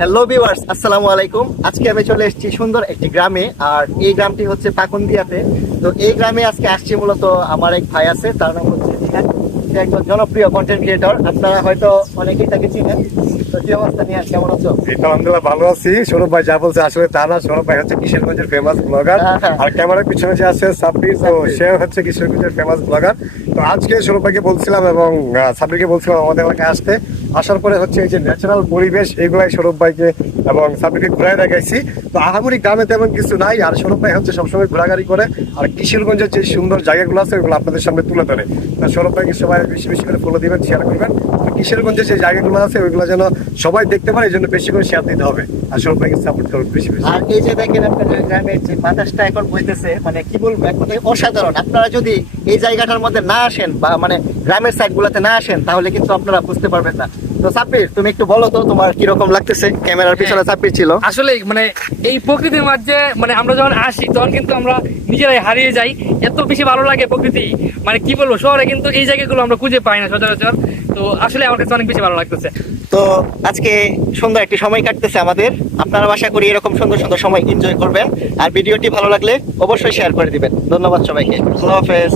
Hello viewers, আসসালামু আলাইকুম। আজকে আমি চলে এসেছি সুন্দর একটি গ্রামে, আর এই গ্রামটি হচ্ছে পাকুন্দিয়াতে। তো এই গ্রামে আজকে আসছি মূলত আমার এক ভাই আছে, তার নাম হচ্ছে নিহান। সে একজন জনপ্রিয় কন্টেন্ট ক্রিয়েটর, আপনারা হয়তো অনেকেই তাকে চিনেন। তো কি অবস্থা নিহান, কেমন আছো? এই তো আলহামদুলিল্লাহ ভালো আছি। সৌরভ ভাই যা বলছে আসলে তা না। সৌরভ ভাই হচ্ছে কিশোরগঞ্জের ফেমাস ব্লগার, আর ক্যামেরার পিছনে যে আছে সাব্বির, তো সে হচ্ছে কিশোরগঞ্জের ফেমাস ব্লগার। তো আজকে সৌরভ ভাইকে বলছিলাম এবং সাব্বিরকে বলছিলাম আমাদের এলাকায় আসতে। আসার পরে হচ্ছে এই যে ন্যাচারাল পরিবেশ, এগুলাই সৌরভ ভাইকে এবং সাব্বিরকে ঘুরাই দেখাইছি। তো আহামরি গ্রামে তেমন কিছু নাই, আর সৌরভ ভাই হচ্ছে সবসময় ঘোরাঘুরি করে আর কিশোরগঞ্জের যে সুন্দর জায়গাগুলো আছে ওগুলো আপনাদের সামনে তুলে ধরে। তো সৌরভ ভাইকে সবাই বেশি বেশি করে ফলো দিবেন, শেয়ার করবেন। আর কিশোরগঞ্জের যে জায়গাগুলো আছে ওইগুলো যেন সবাই দেখতে পারে, এই জন্য বেশি করে শেয়ার দিতে হবে। আর সৌরভ ভাইকে সাপোর্ট করবেন বেশি বেশি। আর এই যে দেখেন আপনাদের গ্রামের যে বাতাসটা এখন বইতেছে, মানে কি বলবো, এখন অসাধারণ। আপনারা যদি এই জায়গাটার মধ্যে না আসেন বা মানে গ্রামের সাইড গুলাতে না আসেন, তাহলে কিন্তু আপনারা বুঝতে পারবেন না। তো সাব্বির, তুমি একটু বলো তো তোমার কিরকম লাগতেছে? ক্যামেরার পিছনে সাব্বির ছিল। আসলে মানে এই প্রকৃতির মাঝে মানে আমরা যখন আসি তখন কিন্তু আমরা নিজেরাই হারিয়ে যাই। এত বেশি ভালো লাগে প্রকৃতি, মানে কি বলবো, শহরে কিন্তু এই জায়গাগুলো আমরা খুঁজে পাই না সচরাচর। তো আসলে আমার কাছে অনেক বেশি ভালো লাগতেছে। তো আজকে সুন্দর একটি সময় কাটতেছে আমাদের। আপনারা আশা করি এরকম সুন্দর সুন্দর সময় এনজয় করবেন। আর ভিডিওটি ভালো লাগলে অবশ্যই শেয়ার করে দিবেন। ধন্যবাদ সবাইকে। আল্লাহ হাফেজ।